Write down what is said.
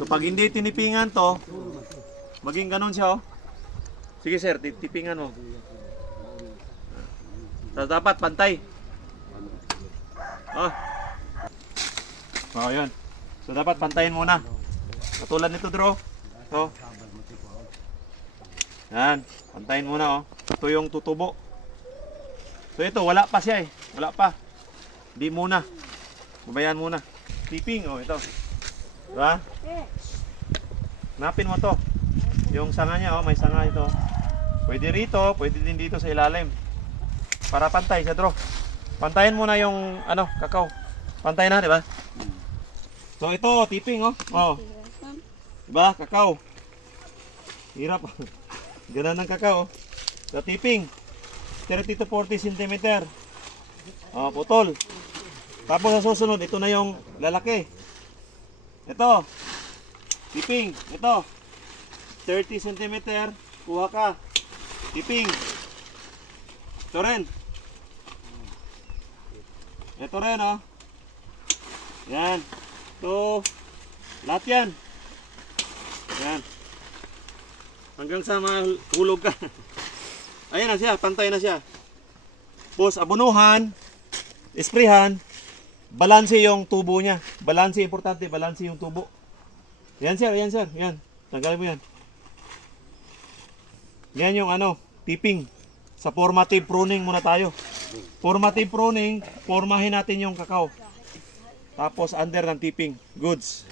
So pag hindi tinipingan to, maging ganun siya oh. Sige sir, tipingan mo. So dapat pantay. Oh. Oh, yun. So dapat pantayin muna. Katulad nito, bro. So. Yan, pantayin muna oh. Ito yung tutubo. So ito, wala pa siya eh. Wala pa. Di muna. Babayan muna. Tipping oh, ito. Diba? Hanapin mo to. Yung sanga niya oh, may sanga ito. Pwede rito, pwede din dito sa ilalim. Para pantay siya, bro. Pantayin muna yung ano, kakao. Pantay na, di ba? So ito, tipping oh. Oh. Diba, kakao. Hirap. Ganun ng kakao. So tipping. 30 to 40 cm. Oh, putol. Tapos sa susunod, ito na yung lalaki. Ito. Tipping. Ito. 30 cm. Kuha ka. Tipping. Ito rin. Ito rin oh. Yan. Ito. Lahat yan. Yan. Hanggang sa mahulog ka. Ayan na siya. Pantay na siya. Tapos abunuhan. Isprehan. Balanse yung tubo niya. Balanse, importante. Balanse yung tubo. Yan sir. Yan sir. Yan. Tanggalin mo yan. Yan yung ano. Tipping. Sa formative pruning muna tayo. Formative pruning. Formahin natin yung kakao. Tapos under ng tipping. Goods.